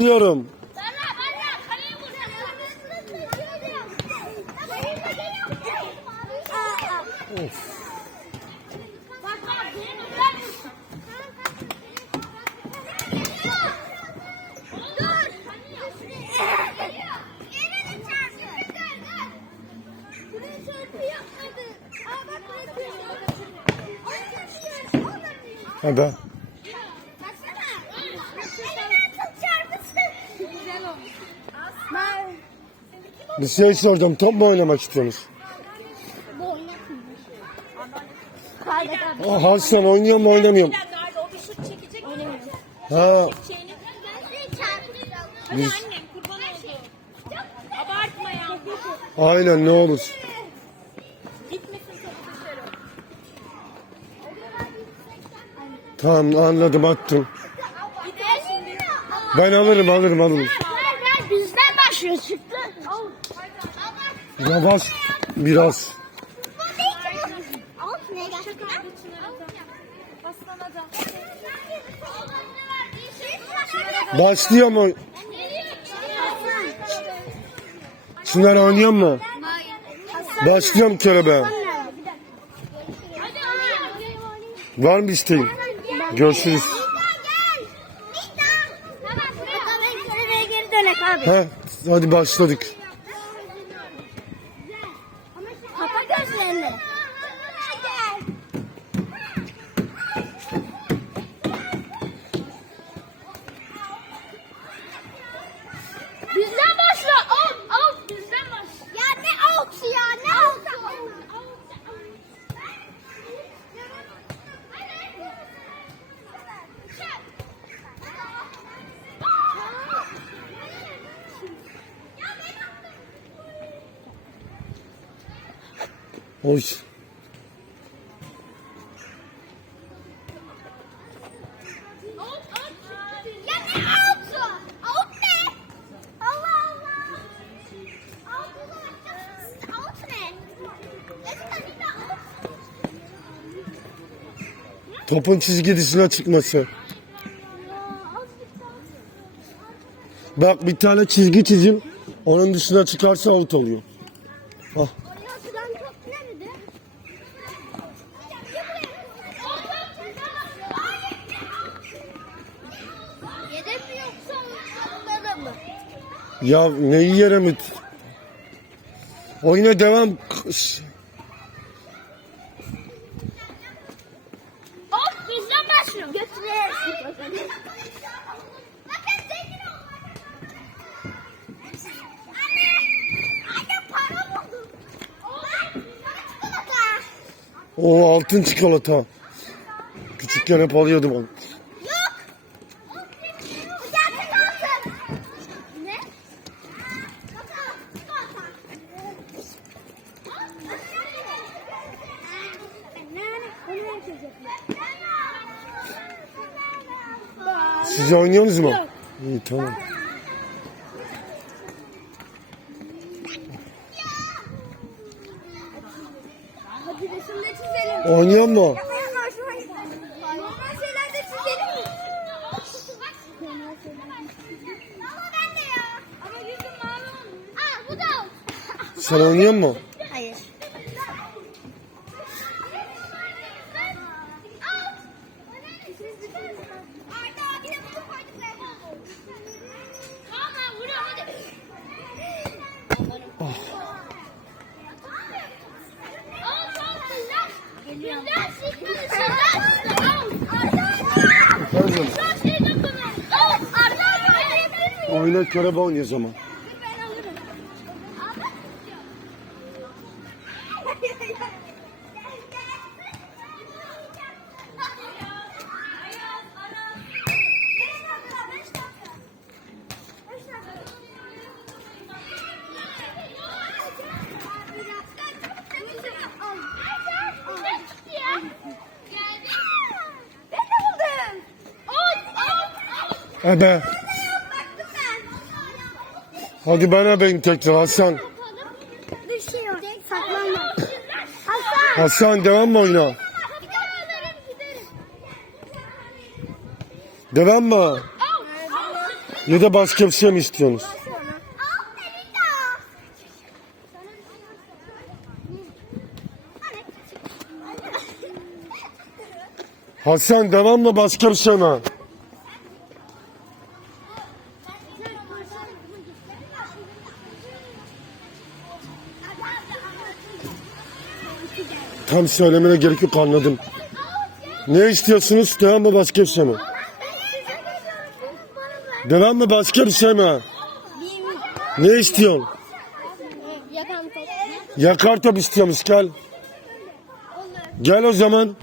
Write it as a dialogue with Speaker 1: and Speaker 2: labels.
Speaker 1: Diyorum. Hadi. Bir şey sordum. Top mu oynamak istiyorsunuz? Aa, Hasan oynuyor mu oynamıyor mu?
Speaker 2: O?
Speaker 1: Ha, biz,
Speaker 2: annem kurban oldu. Abartma ya.
Speaker 1: aynen ne olur. Tamam anladım attım. Ben alırım alırım alırım.
Speaker 3: Bizden başlıyor çıktı.
Speaker 1: Yavaş biraz. Başlıyor mu? Şunlar oynuyor mu? Başlıyorum körebe. Var mı isteğin? Görüşürüz. Ha, hadi başladık.
Speaker 3: Bizden başla. Out, out bizden başla. Ya ne out ya? Ne out?
Speaker 1: Oy. Topun çizgi dışına çıkması. Bak bir tane çizgi çizim. Onun dışına çıkarsa out oluyor. Ah. Ya neyi yere mi? Oyuna devam. O altın çikolata. Küçükken hep alıyordum onu. Siz oynuyorsunuz mu? İyi tamam.
Speaker 3: Da oldu.
Speaker 1: Sen oynuyor mu? Oyna körebe oynuyor zaman. Ebe.
Speaker 3: Ben.
Speaker 1: Hadi ben ebeyim tekrar Hasan.
Speaker 3: Hasan.
Speaker 1: Devam mı oyna? Devam mı?
Speaker 3: Ya da başka bir şey mi istiyorsunuz? Hasan devam mı başka bir şey mi? Tam söylemene gerek yok anladım. Ne istiyorsunuz? Devam mı başka bir şey mi? Devam mı başka bir şey mi? Ne istiyorsun? Yakar top istiyormuş gel. Gel o zaman.